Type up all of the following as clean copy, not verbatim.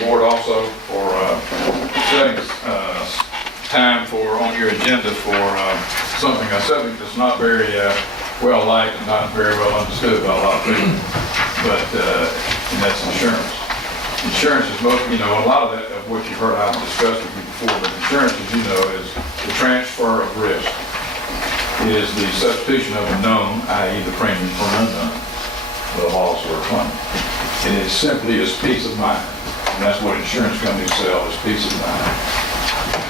board also for setting time on your agenda for something, a subject that's not very well liked and not very well understood by a lot of people, but and that's insurance. Insurance is a lot of that of what you've heard I've discussed with you before, but insurance, as you know, is the transfer of risk. It is the substitution of a known, i.e. the premium, for an unknown, with a loss or a claim. And it simply is peace of mind. And that's what insurance companies sell, is peace of mind.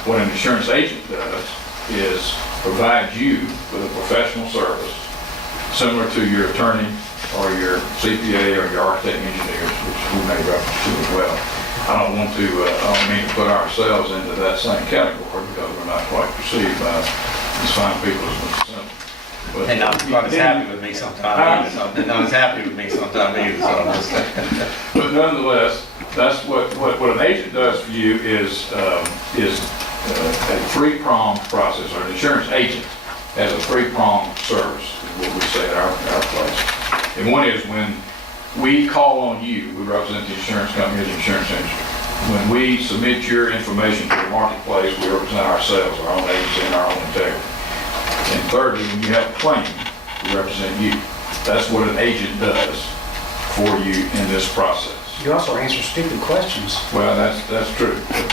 What an insurance agent does is provide you with a professional service similar to your attorney or your CPA or your architect engineers, which we made reference to as well. I don't mean to put ourselves into that same category because we're not quite perceived by these fine people as much as simple. And not as happy with me sometimes either. Not as happy with me sometimes either. So I'm just but nonetheless, that's what an agent does for you is a three-pronged process, or an insurance agent has a three-pronged service, is what we say at our place. And one is when we call on you, we represent the insurance company as the insurance industry. When we submit your information to the marketplace, we represent ourselves, our own agency, and our own integrity. And thirdly, when you have a claim, we represent you. That's what an agent does for you in this process. You also answer stupid questions. Well, that's true. But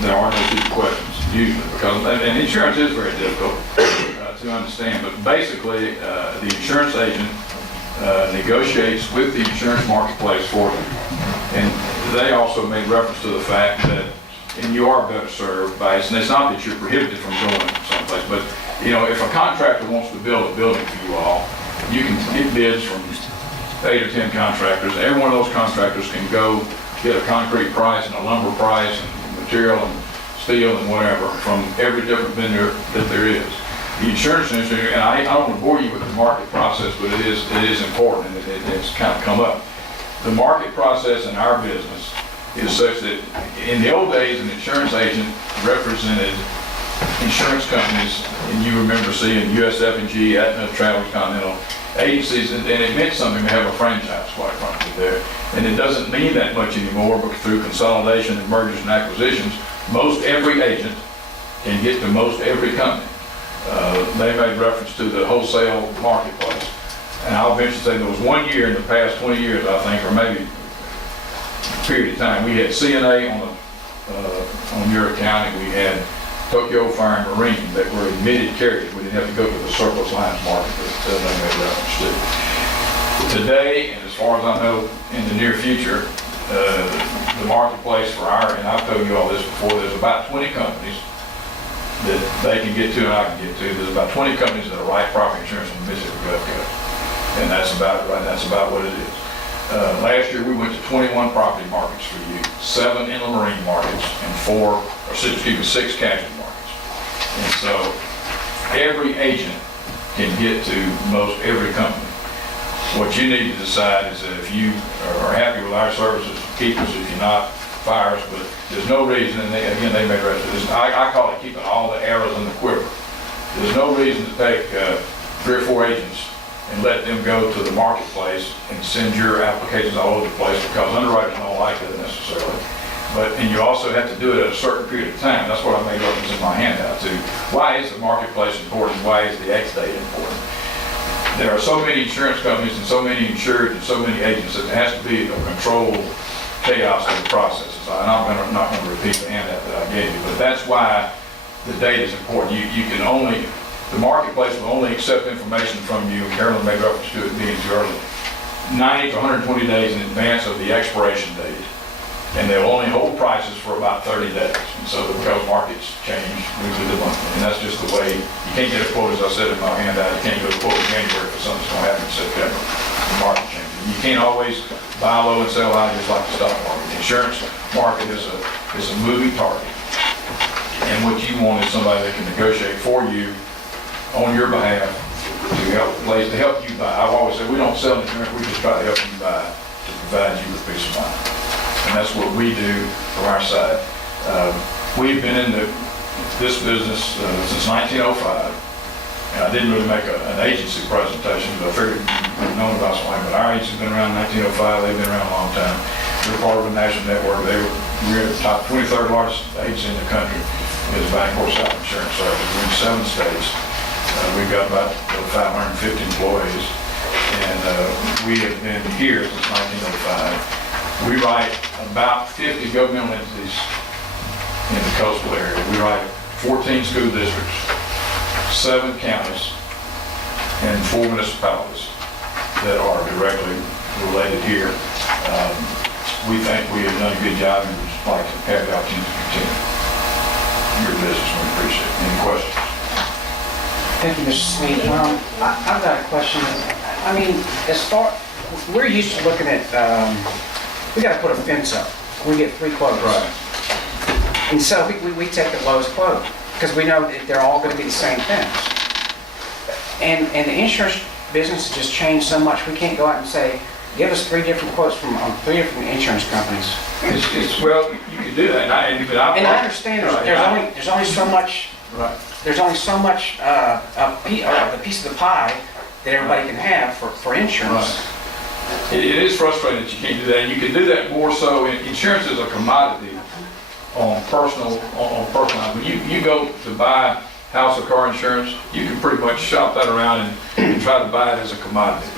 there are no stupid questions usually, because and insurance is very difficult to understand. But basically, the insurance agent negotiates with the insurance marketplace for them, and they also made reference to the fact that, and you are better served by it. And it's not that you're prohibited from going someplace, but if a contractor wants to build a building for you all, you can get bids from 8 or 10 contractors. Every one of those contractors can go get a concrete price and a lumber price and material and steel and whatever from every different vendor that there is. The insurance industry, and I don't want to bore you with the market process, but it is important, and it's kind of come up. The market process in our business is such that in the old days, an insurance agent represented insurance companies, and you remember seeing USF&G, Aetna, Travelers, Continental, agencies, and it meant something to have a franchise, quite frankly, there. And it doesn't mean that much anymore, but through consolidation and mergers and acquisitions, most every agent can get to most every company. They made reference to the wholesale marketplace. And I'll venture to say there was 1 year in the past 20 years, I think, or maybe a period of time, we had CNA on your account, and we had Tokyo Fire and Marine that were admitted carriers. We didn't have to go to the surplus lines market that they made reference to. Today, and as far as I know, in the near future, the marketplace for and I've told you all this before, there's about 20 companies that they can get to and I can get to. There's about 20 companies that write property insurance on the Mississippi Gulf Coast. And that's about right. That's about what it is. Last year we went to 21 property markets for you, 7 inland marine markets, and 6 casualty markets. And so every agent can get to most every company. What you need to decide is that if you are happy with our services, keep us. If you're not, fire us. But there's no reason, and they made reference to this. I call it keeping all the arrows in the quiver. There's no reason to take 3 or 4 agents and let them go to the marketplace and send your applications all over the place, because underwriters don't like that necessarily. And you also have to do it at a certain period of time. That's what I made reference in my handout to. Why is the marketplace important? Why is the X date important? There are so many insurance companies and so many insured and so many agents that there has to be a controlled chaos in the processes. I'm not going to repeat the handout that I gave you, but that's why the date is important. The marketplace will only accept information from you, and Carolyn made reference to it being too early, 90 to 120 days in advance of the expiration date. And they'll only hold prices for about 30 days. And so because markets change weekly to monthly, and that's just the way, you can't get a quote, as I said in my handout, you can't get a quote in January for something's going to happen in September. The market changes. You can't always buy low and sell high just like the stock market. The insurance market is a moving target. And what you want is somebody that can negotiate for you on your behalf to help you buy. I've always said we don't sell insurance, we just try to help you buy to provide you with peace of mind. And that's what we do from our side. We've been in this business since 1905, and I didn't really make an agency presentation, but I figured you've known about something. But our agency's been around in 1905, they've been around a long time. We're part of a national network. we're the top 23rd largest agency in the country is Bancorp South Insurance Service. We're in 7 states. We've got about 550 employees, and we have been here since 1905. We write about 50 governmental entities in the coastal area. We write 14 school districts, 7 counties, and 4 municipalities that are directly related here. We think we have done a good job and would like to have the opportunity to continue your business. We appreciate it. Any questions? Thank you, Mr. Sneed. I've got a question. I mean, as far, we're used to looking at, we got to put a fence up. We get 3 quotes. Right. And so we take the lowest quote because we know that they're all going to be the same fence. And the insurance business has just changed so much. We can't go out and say, give us 3 different quotes from 3 different insurance companies. Well, you can do that, And I understand there's only so much. Right. There's only so much a piece of the pie that everybody can have for insurance. Right. It is frustrating that you can't do that, and you can do that more so. Insurance is a commodity on personal. When you go to buy house or car insurance, you can pretty much shop that around and try to buy it as a commodity.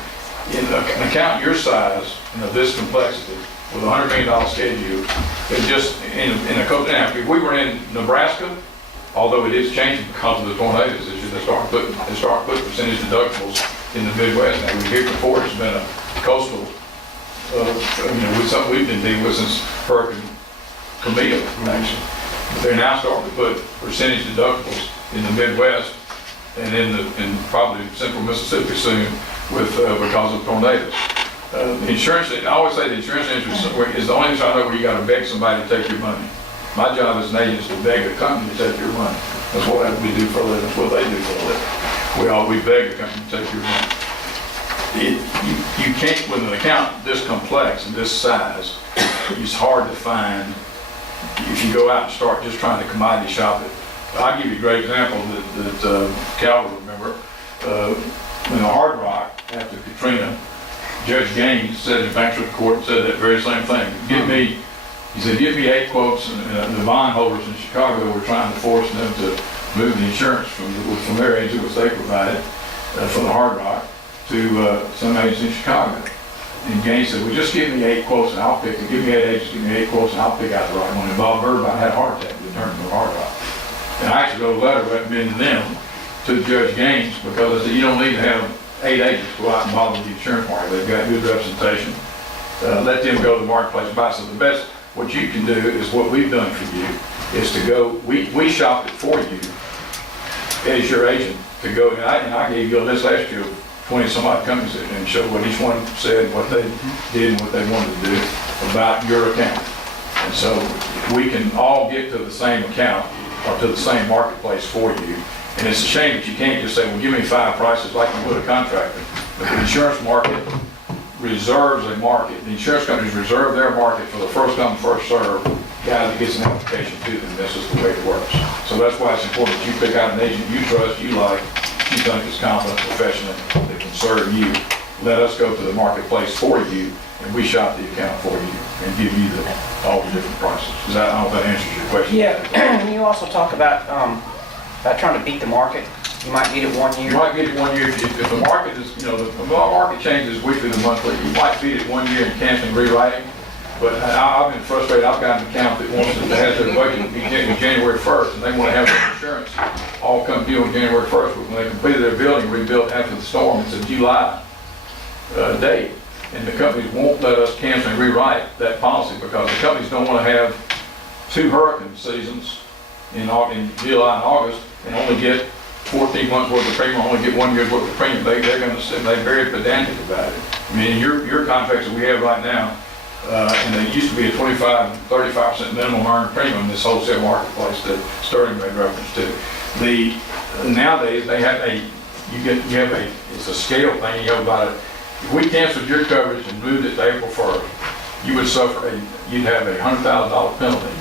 In an account your size and of this complexity, with a $100 million schedule, it just in a couple. Now, if we were in Nebraska, although it is changing because of the tornadoes, they start putting percentage deductibles in the Midwest. Now, we've here before, it's been a coastal, with something we've been dealing with since Hurricane Camille, actually. But they're now starting to put percentage deductibles in the Midwest and in probably central Mississippi soon because of tornadoes. Insurance, I always say the insurance industry is the only industry I know where you got to beg somebody to take your money. My job as an agent is to beg a company to take your money. That's what we do for a living. That's what they do for a living. We beg a company to take your money. You can't, with an account this complex and this size, it's hard to find if you go out and start just trying to commodity shop it. I'll give you a great example that Cal will remember. In the Hard Rock, after Katrina, Judge Gaines said in Bankruptcy Court and said that very same thing. He said, give me 8 quotes, and the bondholders in Chicago were trying to force them to move the insurance from their agency, which they provided, from the Hard Rock, to some agency in Chicago. And Gaines said, well, just give me 8 quotes and I'll pick it. Give me 8 agents, give me 8 quotes and I'll pick out the right one. And Bob Birdbein had a heart attack, returned to the Hard Rock. And I actually wrote a letter recommending them to Judge Gaines because I said, you don't need to have 8 agents go out and bother the insurance market. They've got good representation. Let them go to the marketplace and buy. So the best, what you can do is what we've done for you, is to go, we shop it for you as your agent to go, and I gave you a list last year of 20 some odd companies and showed what each one said, what they did and what they wanted to do about your account. And so we can all get to the same account or to the same marketplace for you. And it's a shame that you can't just say, well, give me 5 prices like you would a contractor. But the insurance market reserves a market. The insurance companies reserve their market for the first come, first serve guy that gets an application to them. This is the way it works. So that's why it's important that you pick out an agent you trust, you like, you think is competent, professional, that can serve you. Let us go to the marketplace for you, and we shop the account for you and give you all the different prices. I don't know if that answers your question. Yeah, you also talk about trying to beat the market. You might beat it 1 year. You might beat it 1 year if the market is, the market changes weekly to monthly. You might beat it 1 year and canceling, rewriting. But I've been frustrated. I've got an account that wants to have their budget begin January 1st, and they want to have their insurance all come due on January 1st. But when they completed their building, rebuilt after the storm, it's a July date. And the companies won't let us cancel and rewrite that policy because the companies don't want to have 2 hurricane seasons in July and August and only get 14 months worth of premium, only get 1 year's worth of premium. They're going to say they're very pedantic about it. I mean, your contracts that we have right now, and they used to be a 25 and 35% minimum earned premium in this wholesale marketplace that Sterling made reference to. Nowadays they have it's a scale thing. You have about it. If we canceled your coverage and moved it to April 1st, you would you'd have a $100,000 penalty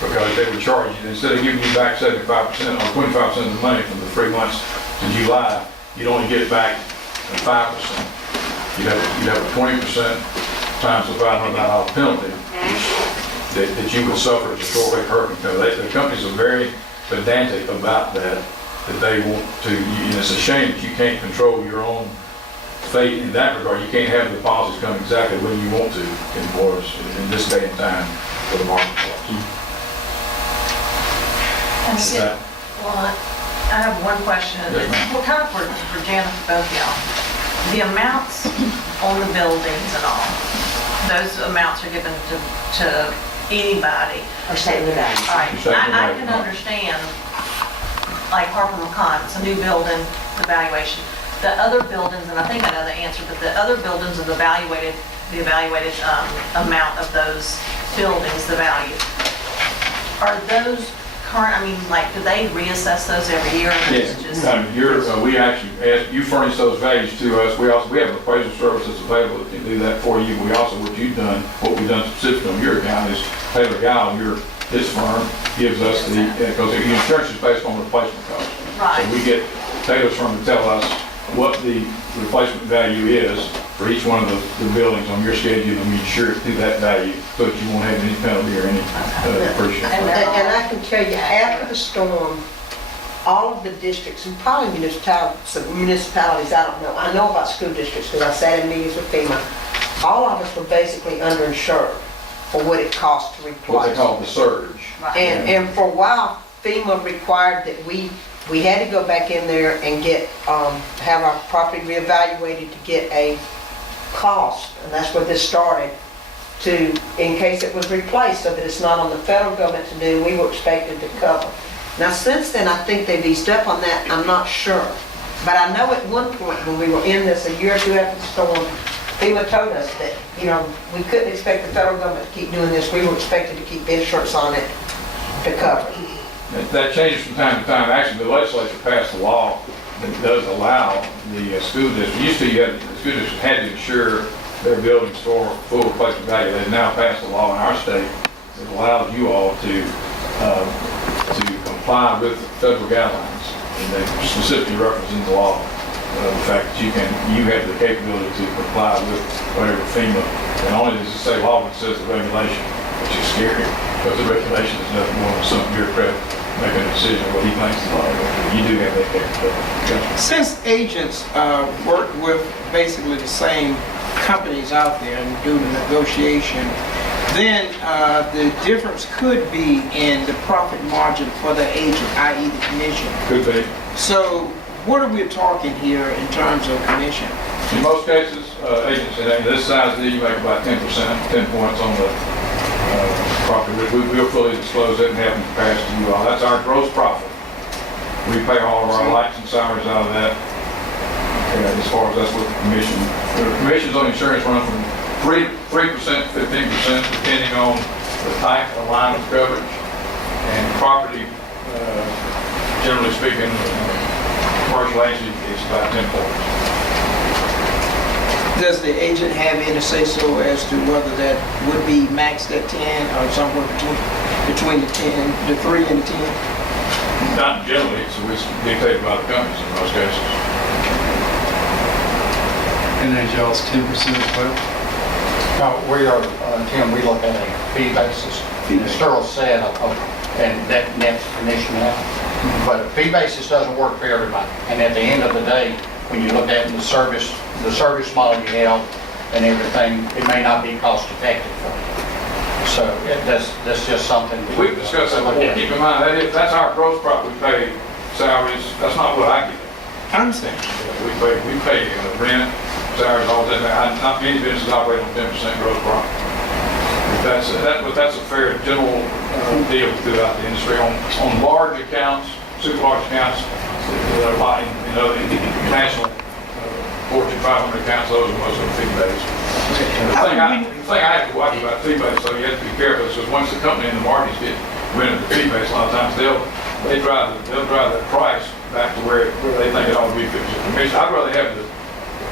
because they would charge you, instead of giving you back 75% or 25% of the money from the 3 months to July, you'd only get it back 5%. You'd have a 20% times the $500 penalty, which that you will suffer as a short-wave hurricane cover. The companies are very pedantic about that they want to, and it's a shame that you can't control your own fate in that regard. You can't have the policies come exactly when you want to in this day and time for the marketplace. That's it. That- Well, I have one question. Yes, ma'am. Well, kind of for Janet, both of y'all. The amounts on the buildings and all, those amounts are given to anybody. Or statement of value. All right, Statement of I value. can understand, like Harper McCon, it's a new building, the valuation. The other buildings, and I think I know the answer, but the other buildings are the evaluated amount of those buildings, the value. Are those current, I mean, like, do they reassess those every year? Or is it just- We actually ask, you furnish those values to us. We have an appraisal service that's available that can do that for you. We also, what we've done specifically on your account is Taylor Gall, his firm, gives us because the insurance is based on replacement cost. Right. So we get Taylor's firm to tell us what the replacement value is for each one of the buildings on your schedule, and we insure it to that value so that you won't have any penalty or any depreciation. And I can tell you, after the storm, all of the districts, and probably municipalities, I don't know, I know about school districts because I sat in meetings with FEMA, all of us were basically underinsured for what it cost to replace. What they call the surge. Right. And for a while, FEMA required that we had to go back in there and get, have our property reevaluated to get a cost, and that's where this started, in case it was replaced, so that it's not on the federal government to do, we were expected to cover. Now, since then, I think they've eased up on that, I'm not sure. But I know at one point when we were in this, a year or two after the storm, FEMA told us that, we couldn't expect the federal government to keep doing this, we were expected to keep insurance on it to cover. That changes from time to time. Actually, the legislature passed a law that does allow the school district, used to, the school district had to insure their buildings for full replacement value. They've now passed a law in our state that allows you all to comply with federal guidelines. And they specifically reference in the law the fact that you have the capability to comply with whatever FEMA, and only does it say law when it says the regulation, which is scary, because the regulation is nothing more than some bureaucrat making a decision what he thinks is law. You do have that capability. Since agents work with basically the same companies out there and do the negotiation, then the difference could be in the profit margin for the agent, i.e. the commission. Could be. So what are we talking here in terms of commission? In most cases, agents in this size deal, you make about 10%, 10 points on the property. We'll fully disclose it and have them passed to you all. That's our gross profit. We pay all of our lights and salaries out of that. As far as that's what the commission. The commissions on insurance run from 3% to 15%, depending on the type of line of coverage. And property, generally speaking, commercial agency is about 10 points. Does the agent have any say-so as to whether that would be maxed at 10 or somewhere between the 10, the 3 and the 10? Not generally, so it's dictated by the companies in most cases. And then y'all's 10% as well? No, we are, Tim, we look at a fee basis. As Sterling said, and that nets commission out. But a fee basis doesn't work for everybody. And at the end of the day, when you look at the service model you have and everything, it may not be cost effective for you. So that's just something. We've discussed that before. Keep in mind, that's our gross profit. We pay salaries. That's not what I get. I understand. We pay rent, salaries, all that. Not many businesses operate on 10% gross profit. But that's a fair general deal throughout the industry. On large accounts, super large accounts, that are buying, national Fortune 500 accounts, those are most of the fee-based. The thing I have to watch about fee-based, so you have to be careful, is once the company and the markets get rid of the fee-based, a lot of times they'll drive that price back to where they think it ought to be for the commission. I'd rather have the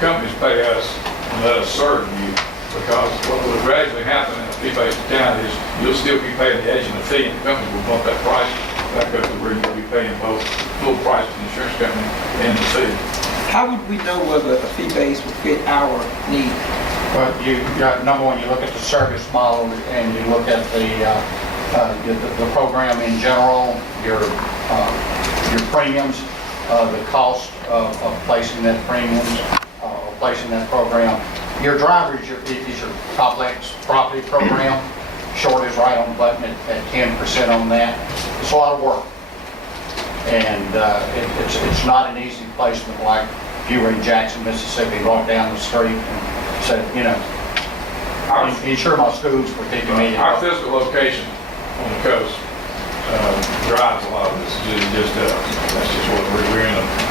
companies pay us and let us serve you, because what will gradually happen in a fee-based account is you'll still be paying the agent a fee, and the company will bump that price back up to where you'll be paying both full price to the insurance company and the fee. How would we know whether a fee base would fit our need? But number one, you look at the service model and you look at the program in general, your premiums, the cost of placing that premiums, placing that program. Your driver is your complex property program. Short is right on the button at 10% on that. It's a lot of work. And it's not an easy placement like if you were in Jackson, Mississippi, walk down the street and said, insure my schools for $50 million. Our physical location on the coast drives a lot of this. That's just what we're in a